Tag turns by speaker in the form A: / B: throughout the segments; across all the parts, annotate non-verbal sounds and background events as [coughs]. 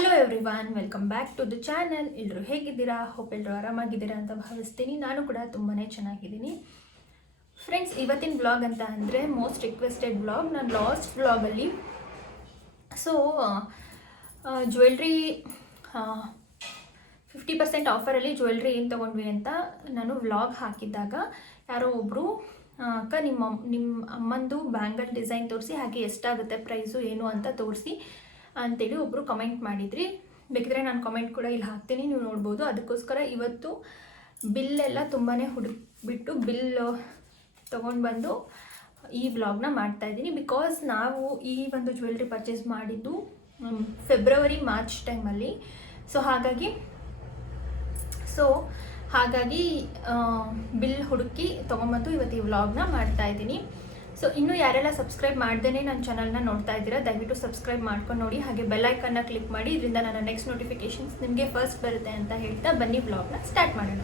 A: Hello every welcome back to the channel ಎಲ್ಲರೂ ಹೇಗಿದ್ದೀರಾ? Hope ಎಲ್ಲರೂ ಆರಾಮಾಗಿದ್ದೀರಾ ಅಂತ ಭಾವಿಸ್ತೀನಿ. ನಾನು ಕೂಡ ತುಂಬಾ ಚೆನ್ನಾಗಿದ್ದೀನಿ. ಫ್ರೆಂಡ್ಸ್ ಇವತ್ತಿನ ಬ್ಲಾಗ್ ಅಂತ ಅಂದರೆ ಮೋಸ್ಟ್ ರಿಕ್ವೆಸ್ಟೆಡ್ ಬ್ಲಾಗ್ ನಾನು ಲಾಸ್ಟ್ ಬ್ಲಾಗಲ್ಲಿ ಸೊ ಜ್ಯುವೆಲ್ರಿ ಫಿಫ್ಟಿ ಪರ್ಸೆಂಟ್ ಆಫರಲ್ಲಿ ಜ್ಯುವೆಲ್ರಿ ಏನು ತೊಗೊಂಡ್ವಿ ಅಂತ ನಾನು ವ್ಲಾಗ್ ಹಾಕಿದ್ದಾಗ ಯಾರೋ ಒಬ್ಬರು ಅಕ್ಕ ನಿಮ್ಮ ನಿಮ್ಮ ಅಮ್ಮಂದು ಬ್ಯಾಂಗಲ್ ಡಿಸೈನ್ ತೋರಿಸಿ, ಹಾಗೆ ಎಷ್ಟಾಗುತ್ತೆ ಪ್ರೈಸು ಏನು ಅಂತ ತೋರಿಸಿ ಅಂತೇಳಿ ಒಬ್ಬರು ಕಮೆಂಟ್ ಮಾಡಿದ್ರಿ. ಬೇಕಿದ್ರೆ ನಾನು ಕಮೆಂಟ್ ಕೂಡ ಇಲ್ಲಿ ಹಾಕ್ತೀನಿ, ನೀವು ನೋಡ್ಬೋದು. ಅದಕ್ಕೋಸ್ಕರ ಇವತ್ತು ಬಿಲ್ಲೆಲ್ಲ ತುಂಬಾ ಹುಡುಕ್ಬಿಟ್ಟು ಬಿಲ್ ತೊಗೊಂಡು ಬಂದು ಈ ವ್ಲಾಗ್ನ ಮಾಡ್ತಾ ಇದ್ದೀನಿ. ಬಿಕಾಸ್ ನಾವು ಈ ಒಂದು ಜ್ಯುವೆಲ್ರಿ ಪರ್ಚೇಸ್ ಮಾಡಿದ್ದು ಫೆಬ್ರವರಿ ಮಾರ್ಚ್ ಟೈಮಲ್ಲಿ ಸೊ ಹಾಗಾಗಿ ಸೊ ಹಾಗಾಗಿ ಬಿಲ್ ಹುಡುಕಿ ತೊಗೊಂಬಂದು ಇವತ್ತು ಈ ವ್ಲಾಗ್ನ ಮಾಡ್ತಾ ಇದ್ದೀನಿ. ಸೊ ಇನ್ನೂ ಯಾರೆಲ್ಲ ಸಬ್ಸ್ಕ್ರೈಬ್ ಮಾಡ್ದೇ ನನ್ನ ಚಾನಲ್ನ ನೋಡ್ತಾ ಇದ್ದೀರಾ, ದಯವಿಟ್ಟು ಸಬ್ಸ್ಕ್ರೈಬ್ ಮಾಡ್ಕೊಂಡು ನೋಡಿ. ಹಾಗೆ ಬೆಲ್ಲೈಕನ್ನ ಕ್ಲಿಕ್ ಮಾಡಿ. ಇದರಿಂದ ನನ್ನ ನೆಕ್ಸ್ಟ್ ನೋಟಿಫಿಕೇಶನ್ಸ್ ನಿಮಗೆ ಫಸ್ಟ್ ಬರುತ್ತೆ ಅಂತ ಹೇಳ್ತಾ ಬನ್ನಿ ಬ್ಲಾಗ್ನ ಸ್ಟಾರ್ಟ್ ಮಾಡೋಣ.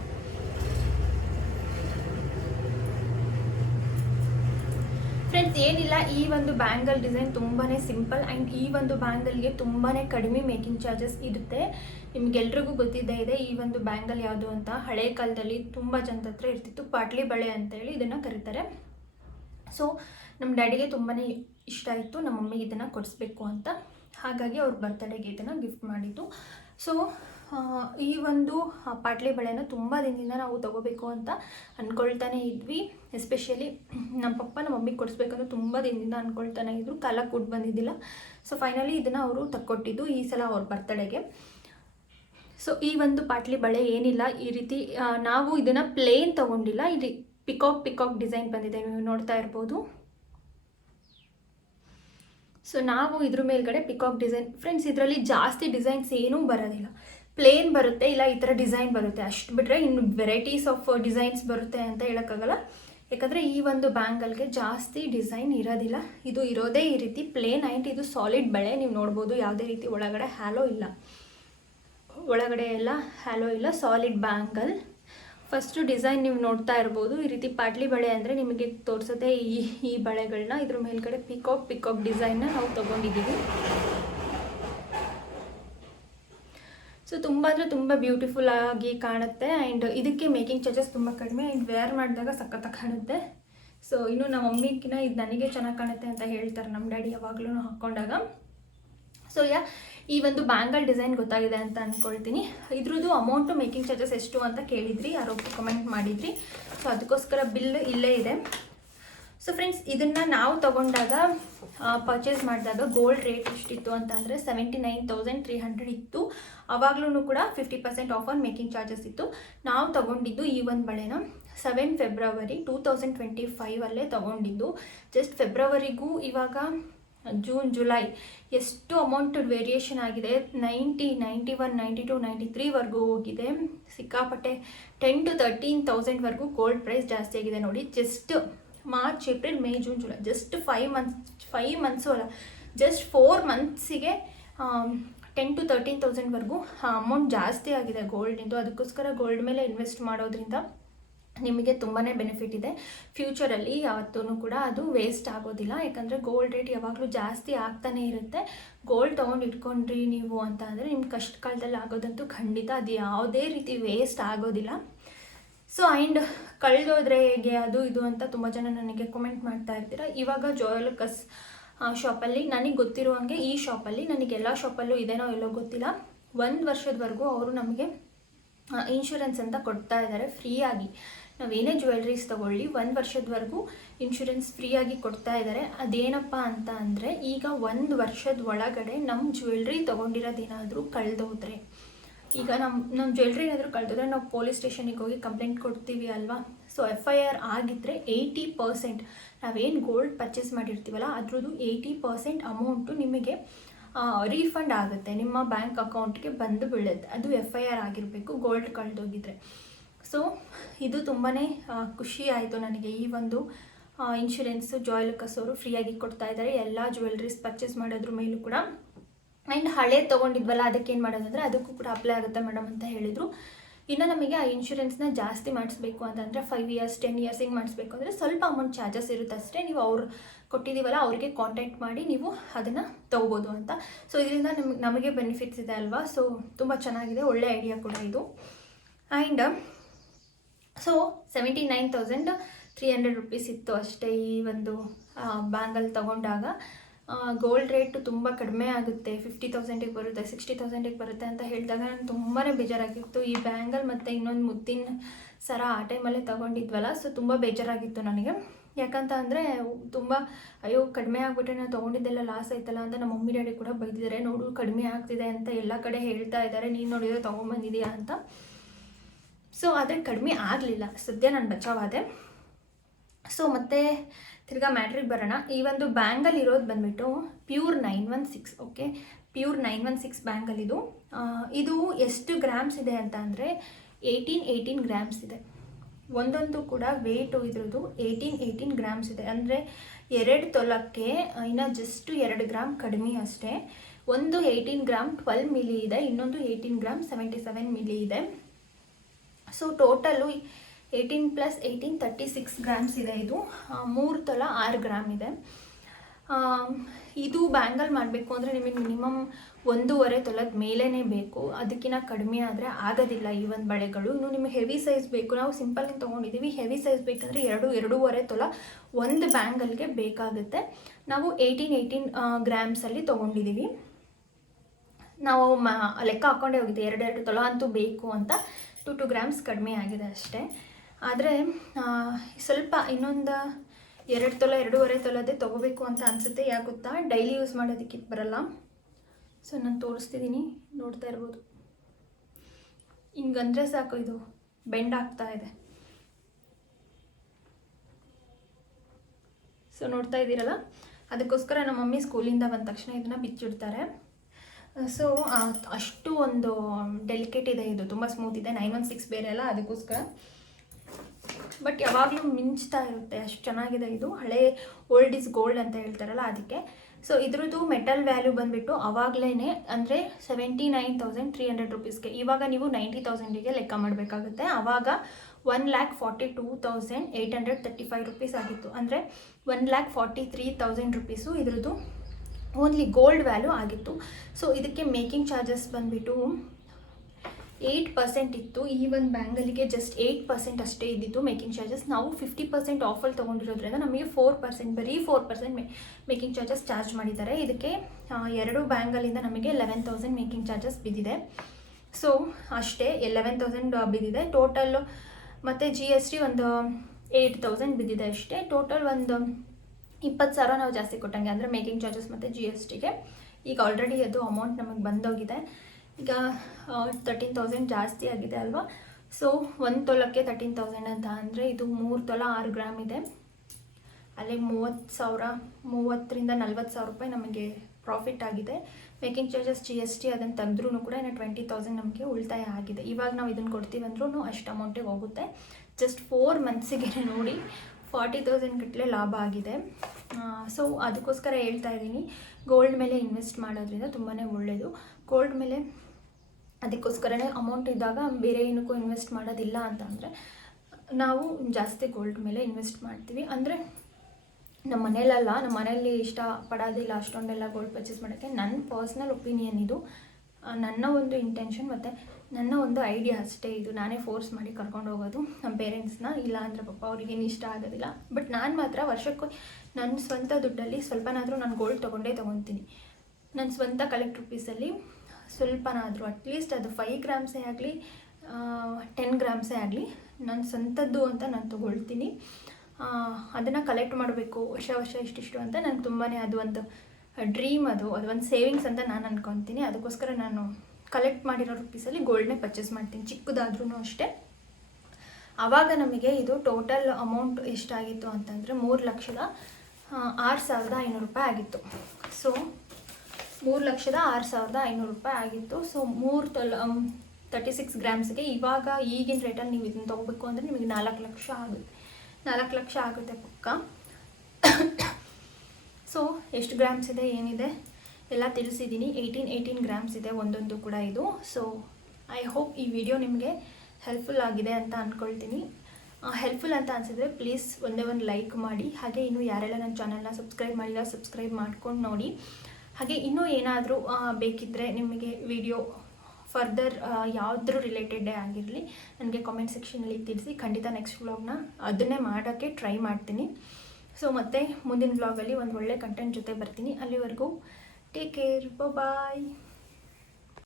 A: ಫ್ರೆಂಡ್ಸ್ ಏನಿಲ್ಲ, ಈ ಒಂದು ಬ್ಯಾಂಗಲ್ ಡಿಸೈನ್ ತುಂಬಾ ಸಿಂಪಲ್ ಆ್ಯಂಡ್ ಈ ಒಂದು ಬ್ಯಾಂಗಲ್ಗೆ ತುಂಬಾ ಕಡಿಮೆ ಮೇಕಿಂಗ್ ಚಾರ್ಜಸ್ ಇರುತ್ತೆ. ನಿಮ್ಗೆಲ್ರಿಗೂ ಗೊತ್ತಿದ್ದೇ ಇದೆ, ಈ ಒಂದು ಬ್ಯಾಂಗಲ್ ಯಾವುದು ಅಂತ. ಹಳೆ ಕಾಲದಲ್ಲಿ ತುಂಬ ಜನದ ಹತ್ರ ಇರ್ತಿತ್ತು. ಪಾಟ್ಲಿ ಬಳೆ ಅಂತೇಳಿ ಇದನ್ನು ಕರೀತಾರೆ. ಸೊ ನಮ್ಮ ಡ್ಯಾಡಿಗೆ ತುಂಬಾ ಇಷ್ಟ ಇತ್ತು ನಮ್ಮ ಮಮ್ಮಿಗೆ ಇದನ್ನು ಕೊಡಿಸ್ಬೇಕು ಅಂತ. ಹಾಗಾಗಿ ಅವ್ರ ಬರ್ತಡೇಗೆ ಇದನ್ನು ಗಿಫ್ಟ್ ಮಾಡಿದ್ದು. ಸೊ ಈ ಒಂದು ಪಾಟ್ಲಿ ಬಳೆನ ತುಂಬ ದಿನದಿಂದ ನಾವು ತಗೋಬೇಕು ಅಂತ ಅಂದ್ಕೊಳ್ತಾನೆ ಇದ್ವಿ. ಎಸ್ಪೆಷಲಿ ನಮ್ಮ ಪಪ್ಪ ನಮ್ಮ ಮಮ್ಮಿಗೆ ಕೊಡಿಸ್ಬೇಕಂತ ತುಂಬ ದಿನದಿಂದ ಅಂದ್ಕೊಳ್ತಾನೆ ಇದ್ರು. ಕಾಲ ಕೂಡ್ ಬಂದಿದ್ದಿಲ್ಲ. ಸೊ ಫೈನಲಿ ಇದನ್ನು ಅವರು ತಕ್ಕೊಟ್ಟಿದ್ದು ಈ ಸಲ ಅವ್ರ ಬರ್ತಡೇಗೆ ಸೊ ಈ ಒಂದು ಪಾಟ್ಲಿ ಬಳೆ ಏನಿಲ್ಲ, ಈ ರೀತಿ ನಾವು ಇದನ್ನು ಪ್ಲೇನ್ ತಗೊಂಡಿಲ್ಲ. ಇದು ಪಿಕಾಕ್ ಪಿಕಾಕ್ ಡಿಸೈನ್ ಬಂದಿದೆ, ನೀವು ನೋಡ್ತಾ ಇರ್ಬೋದು. ಸೊ ನಾವು ಇದ್ರ ಮೇಲ್ಗಡೆ ಪಿಕಾಕ್ ಡಿಸೈನ್ ಫ್ರೆಂಡ್ಸ್ ಇದರಲ್ಲಿ ಜಾಸ್ತಿ ಡಿಸೈನ್ಸ್ ಏನೂ ಬರೋದಿಲ್ಲ. ಪ್ಲೇನ್ ಬರುತ್ತೆ, ಇಲ್ಲ ಈ ಥರ ಡಿಸೈನ್ ಬರುತ್ತೆ. ಅಷ್ಟು ಬಿಟ್ಟರೆ ಇನ್ನು ವೆರೈಟೀಸ್ ಆಫ್ ಡಿಸೈನ್ಸ್ ಬರುತ್ತೆ ಅಂತ ಹೇಳೋಕ್ಕಾಗಲ್ಲ. ಯಾಕಂದರೆ ಈ ಒಂದು ಬ್ಯಾಂಗಲ್ಗೆ ಜಾಸ್ತಿ ಡಿಸೈನ್ ಇರೋದಿಲ್ಲ. ಇದು ಇರೋದೇ ಈ ರೀತಿ ಪ್ಲೇನ್ ಆ್ಯಂಡ್ ಇದು ಸಾಲಿಡ್ ಬಳೆ. ನೀವು ನೋಡ್ಬೋದು, ಯಾವುದೇ ರೀತಿ ಒಳಗಡೆ ಹ್ಯಾಲೋ ಇಲ್ಲ. ಒಳಗಡೆ ಎಲ್ಲ ಹ್ಯಾಲೋ ಇಲ್ಲ ಸಾಲಿಡ್ ಬ್ಯಾಂಗಲ್ ಫಸ್ಟು ಡಿಸೈನ್ ನೀವು ನೋಡ್ತಾ ಇರ್ಬೋದು. ಈ ರೀತಿ ಪಾಟ್ಲಿ ಬಳೆ ಅಂದರೆ ನಿಮಗೆ ತೋರಿಸುತ್ತೆ ಈ ಈ ಬಳೆಗಳನ್ನ ಇದ್ರ ಮೇಲ್ಗಡೆ ಪಿಕಾಕ್ ಪಿಕಾಕ್ ಡಿಸೈನ್ನ ನಾವು ತೊಗೊಂಡಿದ್ದೀವಿ. ಸೊ ತುಂಬ ಅಂದರೆ ತುಂಬ ಬ್ಯೂಟಿಫುಲ್ ಆಗಿ ಕಾಣುತ್ತೆ. ಆ್ಯಂಡ್ ಇದಕ್ಕೆ ಮೇಕಿಂಗ್ ಚಾರ್ಜಸ್ ತುಂಬ ಕಡಿಮೆ. ಆ್ಯಂಡ್ ವೇರ್ ಮಾಡಿದಾಗ ಸಖತ್ತಾಗಿ ಕಾಣುತ್ತೆ. ಸೊ ಇನ್ನು ನಮ್ಮ ಮಮ್ಮಿಗಿನ ಇದು ನನಗೆ ಚೆನ್ನಾಗಿ ಕಾಣುತ್ತೆ ಅಂತ ಹೇಳ್ತಾರೆ ನಮ್ಮ ಡ್ಯಾಡಿ ಯಾವಾಗಲೂ ಹಾಕ್ಕೊಂಡಾಗ ಸೊ ಯಾ ಈ ಒಂದು ಬ್ಯಾಂಗಲ್ ಡಿಸೈನ್ ಗೊತ್ತಾಗಿದೆ ಅಂತ ಅಂದ್ಕೊಳ್ತೀನಿ ಇದ್ರದ್ದು ಅಮೌಂಟು ಮೇಕಿಂಗ್ ಚಾರ್ಜಸ್ ಎಷ್ಟು ಅಂತ ಕೇಳಿದ್ರಿ ಯಾರೋ ಕಮೆಂಟ್ ಮಾಡಿದ್ರಿ. ಸೊ ಅದಕ್ಕೋಸ್ಕರ ಬಿಲ್ ಇಲ್ಲೇ ಇದೆ. ಸೊ ಫ್ರೆಂಡ್ಸ್ ಇದನ್ನು ನಾವು ತಗೊಂಡಾಗ ಪರ್ಚೇಸ್ ಮಾಡಿದಾಗ ಗೋಲ್ಡ್ ರೇಟ್ ಎಷ್ಟಿತ್ತು ಅಂತ ಅಂದರೆ seventy nine thousand three hundred ಇತ್ತು. ಅವಾಗಲೂ ಕೂಡ fifty percent offer making charges ಇತ್ತು. ನಾವು ತಗೊಂಡಿದ್ದು ಈ ಒಂದು ಬಳೆನ seven February two thousand twenty ಫೈವಲ್ಲೇ ತಗೊಂಡಿದ್ದು. ಜಸ್ಟ್ ಫೆಬ್ರವರಿಗೂ ಇವಾಗ ಜೂನ್ ಜುಲೈ ಎಷ್ಟು ಅಮೌಂಟ್ ವೇರಿಯೇಷನ್ ಆಗಿದೆ? Ninety ninety one ninety two ninety ತ್ರೀವರೆಗೂ ಹೋಗಿದೆ. ಸಿಕ್ಕಾಪಟ್ಟೆ ಟೆನ್ ಟು ತರ್ಟೀನ್ ತೌಸಂಡ್ವರೆಗೂ ಗೋಲ್ಡ್ ಪ್ರೈಸ್ ಜಾಸ್ತಿ ಆಗಿದೆ ನೋಡಿ. Just March April May June July just five months five months ಅಲ್ಲ. ಜಸ್ಟ್ ಫೋರ್ ಮಂತ್ಸಿಗೆ ಟೆನ್ ಟು ತರ್ಟೀನ್ ತೌಸಂಡ್ವರೆಗೂ ಅಮೌಂಟ್ ಜಾಸ್ತಿ ಆಗಿದೆ ಗೋಲ್ಡಿಂದು ಅದಕ್ಕೋಸ್ಕರ ಗೋಲ್ಡ್ ಮೇಲೆ ಇನ್ವೆಸ್ಟ್ ಮಾಡೋದ್ರಿಂದ ನಿಮಗೆ ತುಂಬಾ ಬೆನಿಫಿಟ್ ಇದೆ. ಫ್ಯೂಚರಲ್ಲಿ ಯಾವತ್ತೂ ಕೂಡ ಅದು ವೇಸ್ಟ್ ಆಗೋದಿಲ್ಲ. ಯಾಕಂದರೆ ಗೋಲ್ಡ್ ರೇಟ್ ಯಾವಾಗಲೂ ಜಾಸ್ತಿ ಆಗ್ತಾನೆ ಇರುತ್ತೆ. ಗೋಲ್ಡ್ ತೊಗೊಂಡು ಇಟ್ಕೊಂಡ್ರಿ ನೀವು ಅಂತ ಅಂದರೆ ನಿಮ್ಮ ಕಷ್ಟ ಕಾಲದಲ್ಲಿ ಆಗೋದಂತೂ ಖಂಡಿತ ಅದು ಯಾವುದೇ ರೀತಿ ವೇಸ್ಟ್ ಆಗೋದಿಲ್ಲ. ಸೊ ಆ್ಯಂಡ್ ಕಳೆದೋದ್ರೆ ಹೇಗೆ ಅದು ಇದು ಅಂತ ತುಂಬ ಜನ ನನಗೆ ಕಮೆಂಟ್ ಮಾಡ್ತಾ ಇರ್ತೀರ. ಇವಾಗ ಜೋಯಲ್ ಕಸ್ ಶಾಪಲ್ಲಿ ನನಗೆ ಗೊತ್ತಿರುವಂಗೆ ಈ ಶಾಪಲ್ಲಿ ನನಗೆ ಎಲ್ಲ ಶಾಪಲ್ಲೂ ಇದೇನೋ ಎಲ್ಲೋ ಗೊತ್ತಿಲ್ಲ. ಒಂದು ವರ್ಷದವರೆಗೂ ಅವರು ನಮಗೆ ಇನ್ಶೂರೆನ್ಸ್ ಅಂತ ಕೊಡ್ತಾ ಇದ್ದಾರೆ. ಫ್ರೀಯಾಗಿ ನಾವೇನೇ ಜ್ಯುವೆಲ್ರೀಸ್ ತಗೊಳ್ಳಿ, ಒಂದು ವರ್ಷದವರೆಗೂ ಇನ್ಶೂರೆನ್ಸ್ ಫ್ರೀಯಾಗಿ ಕೊಡ್ತಾ ಇದ್ದಾರೆ ಅದೇನಪ್ಪ ಅಂತ ಅಂದರೆ, ಈಗ ಒಂದು ವರ್ಷದ ಒಳಗಡೆ ನಮ್ಮ ಜ್ಯುವೆಲ್ರಿ ತೊಗೊಂಡಿರೋದೇನಾದರೂ ಕಳೆದೋದ್ರೆ. ಈಗ ನಮ್ಮ ನಮ್ಮ ಜ್ಯುವೆಲ್ರಿ ಏನಾದರೂ ಕಳೆದೋದ್ರೆ ನಾವು ಪೊಲೀಸ್ ಸ್ಟೇಷನಿಗೆ ಹೋಗಿ ಕಂಪ್ಲೇಂಟ್ ಕೊಡ್ತೀವಿ ಅಲ್ವಾ? ಸೊ ಎಫ್ ಐ ಆರ್ ಆಗಿದ್ದರೆ ಏಯ್ಟಿ ಪರ್ಸೆಂಟ್ ನಾವೇನು ಗೋಲ್ಡ್ ಪರ್ಚೇಸ್ ಮಾಡಿರ್ತೀವಲ್ಲ, ಅದ್ರದ್ದು ಏಯ್ಟಿ ಪರ್ಸೆಂಟ್ ಅಮೌಂಟು ನಿಮಗೆ ರೀಫಂಡ್ ಆಗುತ್ತೆ. ನಿಮ್ಮ ಬ್ಯಾಂಕ್ ಅಕೌಂಟ್ಗೆ ಬಂದು ಬೀಳುತ್ತೆ. ಅದು ಎಫ್ ಐ ಆರ್ ಆಗಿರಬೇಕು ಗೋಲ್ಡ್ ಕಳೆದೋಗಿದ್ರೆ. ಸೊ ಇದು ತುಂಬಾ ಖುಷಿ ಆಯಿತು ನನಗೆ ಈ ಒಂದು ಇನ್ಶೂರೆನ್ಸು ಜಾಯ್ಲುಕಸ್ ಅವರು ಫ್ರೀಯಾಗಿ ಕೊಡ್ತಾ ಇದ್ದಾರೆ. ಎಲ್ಲ ಜ್ಯುವೆಲ್ರೀಸ್ ಪರ್ಚೇಸ್ ಮಾಡೋದ್ರ ಮೇಲೂ ಕೂಡ. ಆ್ಯಂಡ್ ಹಳೆ ತೊಗೊಂಡಿದ್ವಲ್ಲ, ಅದಕ್ಕೆ ಏನು ಮಾಡೋದಂದರೆ ಅದಕ್ಕೂ ಕೂಡ ಅಪ್ಲೈ ಆಗುತ್ತೆ ಮೇಡಮ್ ಅಂತ ಹೇಳಿದರು. ಇನ್ನು ನಮಗೆ ಆ ಇನ್ಶೂರೆನ್ಸ್ನ ಜಾಸ್ತಿ ಮಾಡಿಸ್ಬೇಕು ಅಂತಂದರೆ ಫೈವ್ ಇಯರ್ಸ್ ಟೆನ್ ಇಯರ್ಸ್ ಹಿಂಗೆ ಮಾಡಿಸ್ಬೇಕು ಅಂದರೆ ಸ್ವಲ್ಪ ಅಮೌಂಟ್ ಚಾರ್ಜಸ್ ಇರುತ್ತೆ ಅಷ್ಟೇ. ನೀವು ಅವ್ರು ಕೊಟ್ಟಿದ್ದೀವಲ್ಲ, ಅವ್ರಿಗೆ ಕಾಂಟ್ಯಾಕ್ಟ್ ಮಾಡಿ ನೀವು ಅದನ್ನು ತೊಗೋಬೋದು ಅಂತ. ಸೊ ಇದರಿಂದ ನಮಗೆ ನಮಗೆ ಬೆನಿಫಿಟ್ಸ್ ಇದೆ ಅಲ್ವಾ? ಸೊ ತುಂಬ ಚೆನ್ನಾಗಿದೆ, ಒಳ್ಳೆ ಐಡಿಯಾ ಕೂಡ ಇದು. And so seventy nine thousand three hundred rupees ಇತ್ತು ಅಷ್ಟೇ ಈ ಒಂದು ಬ್ಯಾಂಗಲ್ ತೊಗೊಂಡಾಗ. ಗೋಲ್ಡ್ ರೇಟು ತುಂಬ ಕಡಿಮೆ ಆಗುತ್ತೆ. ಫಿಫ್ಟಿ ತೌಸಂಡಿಗೆ ಬರುತ್ತೆ ಸಿಕ್ಸ್ಟಿ ತೌಸಂಡಿಗೆ ಬರುತ್ತೆ ಅಂತ ಹೇಳಿದಾಗ ನಾನು ತುಂಬಾ ಬೇಜಾರಾಗಿತ್ತು. ಈ ಬ್ಯಾಂಗಲ್ ಮತ್ತು ಇನ್ನೊಂದು ಮುತ್ತಿನ ಸರ ಆ ಟೈಮಲ್ಲೇ ತೊಗೊಂಡಿದ್ವಲ್ಲ ಸೊ ತುಂಬ ಬೇಜಾರಾಗಿತ್ತು ನನಗೆ. ಯಾಕಂತ ಅಂದರೆ ತುಂಬ, ಅಯ್ಯೋ, ಕಡಿಮೆ ಆಗಿಬಿಟ್ರೆ ನಾನು ತೊಗೊಂಡಿದ್ದೆಲ್ಲ ಲಾಸ್ ಆಯ್ತಲ್ಲ ಅಂತ ನಮ್ಮ ಮಮ್ಮಿ ಡ್ಯಾಡಿ ಕೂಡ ಬೈದಿದ್ದಾರೆ. ನೋಡು, ಕಡಿಮೆ ಆಗ್ತಿದೆ ಅಂತ ಎಲ್ಲ ಕಡೆ ಹೇಳ್ತಾ ಇದ್ದಾರೆ. ನೀನು ನೋಡಿದ್ರೆ ತೊಗೊಂಬಂದಿದೆಯಾ ಅಂತ. ಸೊ ಆದರೆ ಕಡಿಮೆ ಆಗಲಿಲ್ಲ. ಸದ್ಯ ನಾನು ಬಚಾವಾದೆ ಸೊ ಮತ್ತೆ ತಿರ್ಗಾ ಮ್ಯಾಟ್ರಿಕ್ ಬರೋಣ. ಈ ಒಂದು ಬ್ಯಾಂಗಲ್ ಇರೋದು ಬಂದ್ಬಿಟ್ಟು pure nine one six okay pure nine one six bangle ಇದು. ಇದು ಎಷ್ಟು ಗ್ರಾಮ್ಸ್ ಇದೆ ಅಂತ ಅಂದರೆ ಏಯ್ಟೀನ್ ಏಯ್ಟೀನ್ ಗ್ರಾಮ್ಸ್ ಇದೆ. ಒಂದೊಂದು ಕೂಡ ವೇಟು ಇದ್ರದ್ದು ಏಯ್ಟೀನ್ ಏಯ್ಟೀನ್ ಗ್ರಾಮ್ಸ್ ಇದೆ. ಅಂದರೆ ಎರಡು ತೊಲಕ್ಕೆ ಇನ್ನು ಜಸ್ಟು ಎರಡು ಗ್ರಾಮ್ ಕಡಿಮೆ ಅಷ್ಟೇ. ಒಂದು ಏಯ್ಟೀನ್ ಗ್ರಾಮ್ ಟ್ವೆಲ್ ಮಿಲಿ ಇದೆ, ಇನ್ನೊಂದು eighteen gram seventy seven milli ಇದೆ. So total eighteen plus eighteen thirty six grams ಇದೆ ಇದು. ಮೂರು ತೊಲ ಆರು ಗ್ರಾಮ್ ಇದೆ. ಇದು ಬ್ಯಾಂಗಲ್ ಮಾಡಬೇಕು ಅಂದರೆ ನಿಮಗೆ ಮಿನಿಮಮ್ ಒಂದೂವರೆ ತೊಲದ ಮೇಲೇ ಬೇಕು. ಅದಕ್ಕಿಂತ ಕಡಿಮೆ ಆದರೆ ಆಗೋದಿಲ್ಲ ಈ ಒಂದು ಬಳೆಗಳು. ಇನ್ನು ನಿಮಗೆ ಹೆವಿ ಸೈಜ್ ಬೇಕು. ನಾವು ಸಿಂಪಲ್ ತೊಗೊಂಡಿದ್ದೀವಿ ಹೆವಿ ಸೈಜ್ ಬೇಕಂದರೆ ಎರಡು, ಎರಡೂವರೆ ತೊಲ ಒಂದು ಬ್ಯಾಂಗಲ್ಗೆ ಬೇಕಾಗುತ್ತೆ. ನಾವು ಏಯ್ಟೀನ್ ಏಯ್ಟೀನ್ ಗ್ರಾಮ್ಸಲ್ಲಿ ತೊಗೊಂಡಿದ್ದೀವಿ ನಾವು ಮ, ಲೆಕ್ಕ ಹಾಕ್ಕೊಂಡೇ ಹೋಗಿದ್ದೆ ಎರಡೆರಡು ತೊಲ ಅಂತೂ ಬೇಕು ಅಂತ. ಟು ಟು ಗ್ರಾಮ್ಸ್ ಕಡಿಮೆ ಆಗಿದೆ ಅಷ್ಟೇ. ಆದರೆ ಸ್ವಲ್ಪ ಇನ್ನೊಂದು ಎರಡು ತೊಲ, ಎರಡೂವರೆ ತೊಲದೇ ತೊಗೋಬೇಕು ಅಂತ ಅನಿಸುತ್ತೆ. ಯಾಕೆ ಗೊತ್ತಾ? ಡೈಲಿ ಯೂಸ್ ಮಾಡೋದಕ್ಕೆ ಬರಲ್ಲ. ಸೊ, ನಾನು ತೋರಿಸ್ತಿದ್ದೀನಿ ನೋಡ್ತಾ ಇರ್ಬೋದು. ಹಿಂಗಂದರೆ ಸಾಕು ಇದು. ಬೆಂಡ್ ಆಗ್ತಾ ಇದೆ. ಸೊ, ನೋಡ್ತಾ ಇದ್ದೀರಲ್ಲ? ಅದಕ್ಕೋಸ್ಕರ ನಮ್ಮ ಮಮ್ಮಿ ಸ್ಕೂಲಿಂದ ಬಂದ ತಕ್ಷಣ ಇದನ್ನು ಬಿಚ್ಚಿಡ್ತಾರೆ. ಸೊ ಅಷ್ಟು ಒಂದು ಡೆಲಿಕೇಟ್ ಇದೆ ಇದು. ತುಂಬ ಸ್ಮೂತ್ ಇದೆ. ನೈನ್ ಒನ್ ಸಿಕ್ಸ್ ಬೇರೆ ಅಲ್ಲ, ಅದಕ್ಕೋಸ್ಕರ. ಬಟ್ ಯಾವಾಗಲೂ ಮಿಂಚ್ತಾ ಇರುತ್ತೆ. ಅಷ್ಟು ಚೆನ್ನಾಗಿದೆ ಇದು. ಹಳೆ ಓಲ್ಡ್ ಇಸ್ ಗೋಲ್ಡ್ ಅಂತ ಹೇಳ್ತಾರಲ್ಲ ಅದಕ್ಕೆ. ಸೊ ಇದ್ರದ್ದು ಮೆಟಲ್ ವ್ಯಾಲ್ಯೂ ಬಂದುಬಿಟ್ಟು ಅವಾಗಲೇ ಅಂದರೆ seventy nine thousand three hundred ರುಪೀಸ್ಗೆ ಇವಾಗ ನೀವು ನೈಂಟಿ ತೌಸಂಡಿಗೆ ಲೆಕ್ಕ ಮಾಡಬೇಕಾಗುತ್ತೆ. ಆವಾಗ one lakh forty two thousand eight hundred thirty five rupees ಆಗಿತ್ತು. ಅಂದರೆ one lakh forty three thousand rupees ಇದ್ರದ್ದು ಓನ್ಲಿ ಗೋಲ್ಡ್ ವ್ಯಾಲ್ಯೂ ಆಗಿತ್ತು. ಸೊ ಇದಕ್ಕೆ ಮೇಕಿಂಗ್ ಚಾರ್ಜಸ್ ಬಂದುಬಿಟ್ಟು ಏಯ್ಟ್ ಪರ್ಸೆಂಟ್ ಇತ್ತು. ಈ ಒಂದು ಬ್ಯಾಂಗಲಿಗೆ ಜಸ್ಟ್ ಏಯ್ಟ್ ಪರ್ಸೆಂಟ್ ಅಷ್ಟೇ ಇದ್ದಿತ್ತು ಮೇಕಿಂಗ್ ಚಾರ್ಜಸ್ ನಾವು ಫಿಫ್ಟಿ ಪರ್ಸೆಂಟ್ ಆಫಲ್ಲಿ ತೊಗೊಂಡಿರೋದ್ರಿಂದ ನಮಗೆ ಫೋರ್ ಪರ್ಸೆಂಟ್ ಬರೀ four percent making charges charge ಮಾಡಿದ್ದಾರೆ. ಇದಕ್ಕೆ ಎರಡು ಬ್ಯಾಂಗಲಿಂದ ನಮಗೆ ಲೆವೆನ್ ತೌಸಂಡ್ ಮೇಕಿಂಗ್ ಚಾರ್ಜಸ್ ಬಿದ್ದಿದೆ. ಸೊ ಅಷ್ಟೇ ಎಲೆವೆನ್ ತೌಸಂಡ್ ಬಿದ್ದಿದೆ. ಟೋಟಲ್ ಮತ್ತು ಜಿ ಎಸ್ ಟಿ ಒಂದು ಏಯ್ಟ್ ತೌಸಂಡ್ ಬಿದ್ದಿದೆ ಅಷ್ಟೇ. ಟೋಟಲ್ ಒಂದು ಇಪ್ಪತ್ತು ಸಾವಿರ ನಾವು ಜಾಸ್ತಿ ಕೊಟ್ಟಂಗೆ ಅಂದರೆ ಮೇಕಿಂಗ್ ಚಾರ್ಜಸ್ ಮತ್ತು ಜಿ ಎಸ್ ಟಿಗೆ ಈಗ ಆಲ್ರೆಡಿ ಅದು ಅಮೌಂಟ್ ನಮಗೆ ಬಂದೋಗಿದೆ. ಈಗ ತರ್ಟೀನ್ ತೌಸಂಡ್ ಜಾಸ್ತಿ ಆಗಿದೆ ಅಲ್ವಾ? ಸೊ ಒಂದು ತೊಲಕ್ಕೆ ತರ್ಟೀನ್ ತೌಸಂಡ್ ಅಂತ ಅಂದರೆ ಇದು ಮೂರು ತೊಲ ಆರು ಗ್ರಾಮ್ ಇದೆ. ಅಲ್ಲಿ ಮೂವತ್ತು ಸಾವಿರ, ಮೂವತ್ತರಿಂದ ನಲ್ವತ್ತು ಸಾವಿರ ರೂಪಾಯಿ ನಮಗೆ ಪ್ರಾಫಿಟ್ ಆಗಿದೆ. Making charges G S T ಅದನ್ನು ತೆಗೆದ್ರೂ ಕೂಡ ಇನ್ನು ಟ್ವೆಂಟಿ ತೌಸಂಡ್ ನಮಗೆ ಉಳಿತಾಯ ಆಗಿದೆ. ಇವಾಗ ನಾವು ಇದನ್ನು ಕೊಡ್ತೀವಿ ಅಂದ್ರೂ ಅಷ್ಟು ಅಮೌಂಟಿಗೆ ಹೋಗುತ್ತೆ. ಜಸ್ಟ್ ಫೋರ್ ಮಂತ್ಸಿಗೆ ನೋಡಿ. ಫಾರ್ಟಿ ತೌಸಂಡ್ ಗಟ್ಟಲೆ ಲಾಭ ಆಗಿದೆ. ಸೊ ಅದಕ್ಕೋಸ್ಕರ ಹೇಳ್ತಾ ಇದ್ದೀನಿ ಗೋಲ್ಡ್ ಮೇಲೆ ಇನ್ವೆಸ್ಟ್ ಮಾಡೋದ್ರಿಂದ ತುಂಬಾ ಒಳ್ಳೆಯದು ಗೋಲ್ಡ್ ಮೇಲೆ ಅದಕ್ಕೋಸ್ಕರನೇ ಅಮೌಂಟ್ ಇದ್ದಾಗ ಬೇರೆ ಏನಕ್ಕೂ ಇನ್ವೆಸ್ಟ್ ಮಾಡೋದಿಲ್ಲ ಅಂತಂದರೆ, ನಾವು ಜಾಸ್ತಿ ಗೋಲ್ಡ್ ಮೇಲೆ ಇನ್ವೆಸ್ಟ್ ಮಾಡ್ತೀವಿ. ಅಂದರೆ ನಮ್ಮ ಮನೇಲಲ್ಲ ನಮ್ಮ ಮನೆಯಲ್ಲಿ ಇಷ್ಟ ಪಡೋದಿಲ್ಲ ಅಷ್ಟೊಂದೆಲ್ಲ ಗೋಲ್ಡ್ ಪರ್ಚೇಸ್ ಮಾಡೋಕ್ಕೆ. ನನ್ನ ಪರ್ಸ್ನಲ್ ಒಪಿನಿಯನ್ ಇದು. ನನ್ನ ಒಂದು ಇಂಟೆನ್ಷನ್ ಮತ್ತು ನನ್ನ ಒಂದು ಐಡಿಯಾ ಅಷ್ಟೇ, ಇದು ನಾನೇ ಫೋರ್ಸ್ ಮಾಡಿ ಕರ್ಕೊಂಡು ಹೋಗೋದು ನಮ್ಮ ಪೇರೆಂಟ್ಸ್ನ ಇಲ್ಲ ಅಂದರೆ ಪಾಪ ಅವ್ರಿಗೇನು ಇಷ್ಟ ಆಗೋದಿಲ್ಲ. ಬಟ್ ನಾನು ಮಾತ್ರ ವರ್ಷಕ್ಕೆ ನನ್ನ ಸ್ವಂತ ದುಡ್ಡಲ್ಲಿ ಸ್ವಲ್ಪನಾದರೂ ನಾನು ಗೋಲ್ಡ್ ತೊಗೊಂಡೇ ತೊಗೊತೀನಿ. ನನ್ನ ಸ್ವಂತ ಕಲೆಕ್ಟ್ ರುಪೀಸಲ್ಲಿ ಸ್ವಲ್ಪನಾದರೂ ಅಟ್ಲೀಸ್ಟ್ ಅದು ಫೈವ್ ಗ್ರಾಮ್ಸೇ ಆಗಲಿ ಟೆನ್ ಗ್ರಾಮ್ಸೇ ಆಗಲಿ ನನ್ನ ಸ್ವಂತದ್ದು ಅಂತ ನಾನು ತೊಗೊಳ್ತೀನಿ. ಅದನ್ನು ಕಲೆಕ್ಟ್ ಮಾಡಬೇಕು, ವರ್ಷ ವರ್ಷ ಇಷ್ಟಿಷ್ಟು ಅಂತ. ನನಗೆ ತುಂಬಾ ಅದು ಒಂದು ಡ್ರೀಮ್ ಅದು. ಅದು ಒಂದು ಸೇವಿಂಗ್ಸ್ ಅಂತ ನಾನು ಅನ್ಕೊತೀನಿ. ಅದಕ್ಕೋಸ್ಕರ ನಾನು ಕಲೆಕ್ಟ್ ಮಾಡಿರೋ ರುಪೀಸಲ್ಲಿ ಗೋಲ್ಡ್ನೇ ಪರ್ಚೇಸ್ ಮಾಡ್ತೀನಿ. ಚಿಕ್ಕದಾದ್ರೂ ಅಷ್ಟೇ. ಆವಾಗ ನಮಗೆ ಇದು ಟೋಟಲ್ ಅಮೌಂಟ್ ಎಷ್ಟಾಗಿತ್ತು ಅಂತಂದರೆ ಮೂರು ಲಕ್ಷದ ಆರು ಸಾವಿರದ ಐನೂರು ರೂಪಾಯಿ ಆಗಿತ್ತು. ಸೊ ಮೂರು ಲಕ್ಷದ ಆರು ಸಾವಿರದ ಐನೂರು ರೂಪಾಯಿ ಆಗಿತ್ತು. ಸೊ ಮೂರು ತೊಲ ತರ್ಟಿ ಸಿಕ್ಸ್ ಗ್ರಾಮ್ಸ್ಗೆ ಇವಾಗ ಈಗಿನ ರೇಟಲ್ಲಿ ನೀವು ಇದನ್ನು ತೊಗೋಬೇಕು ಅಂದರೆ ನಿಮಗೆ ನಾಲ್ಕು ಲಕ್ಷ ಆಗುತ್ತೆ. ನಾಲ್ಕು ಲಕ್ಷ ಆಗುತ್ತೆ ಪಕ್ಕ. ಸೊ [coughs] ಎಷ್ಟು ಗ್ರಾಮ್ಸ್ ಇದೆ, ಏನಿದೆ? ಎಲ್ಲ ತಿಳಿಸಿದ್ದೀನಿ. ಏಯ್ಟೀನ್ ಏಯ್ಟೀನ್ ಗ್ರಾಮ್ಸ್ ಇದೆ, ಒಂದೊಂದು ಕೂಡ ಇದು. ಸೊ ಐ ಹೋಪ್ ಈ ವಿಡಿಯೋ ನಿಮಗೆ ಹೆಲ್ಪ್ಫುಲ್ ಆಗಿದೆ ಅಂತ ಅಂದ್ಕೊಳ್ತೀನಿ ಹೆಲ್ಪ್ಫುಲ್ ಅಂತ ಅನಿಸಿದ್ರೆ ಪ್ಲೀಸ್ ಒಂದೇ ಒಂದು ಲೈಕ್ ಮಾಡಿ. ಹಾಗೆ ಇನ್ನೂ ಯಾರೆಲ್ಲ ನನ್ನ ಚಾನಲ್ನ ಸಬ್ಸ್ಕ್ರೈಬ್ ಮಾಡಿಲ್ಲ ಸಬ್ಸ್ಕ್ರೈಬ್ ಮಾಡ್ಕೊಂಡು ನೋಡಿ. ಹಾಗೆ ಇನ್ನೂ ಏನಾದರೂ ಬೇಕಿದ್ದರೆ ನಿಮಗೆ ವಿಡಿಯೋ ಫರ್ದರ್ ಯಾವುದ್ರ ರಿಲೇಟೆಡೇ ಆಗಿರಲಿ, ನನಗೆ ಕಾಮೆಂಟ್ ಸೆಕ್ಷನಲ್ಲಿ ತಿಳಿಸಿ. ಖಂಡಿತ ನೆಕ್ಸ್ಟ್ ವ್ಲಾಗ್ನ ಅದನ್ನೇ ಮಾಡೋಕ್ಕೆ ಟ್ರೈ ಮಾಡ್ತೀನಿ. ಸೊ ಮತ್ತೆ ಮುಂದಿನ ವ್ಲಾಗಲ್ಲಿ ಒಂದು ಒಳ್ಳೆ ಕಂಟೆಂಟ್ ಜೊತೆ ಬರ್ತೀನಿ. ಅಲ್ಲಿವರೆಗೂ Take care. Bye bye.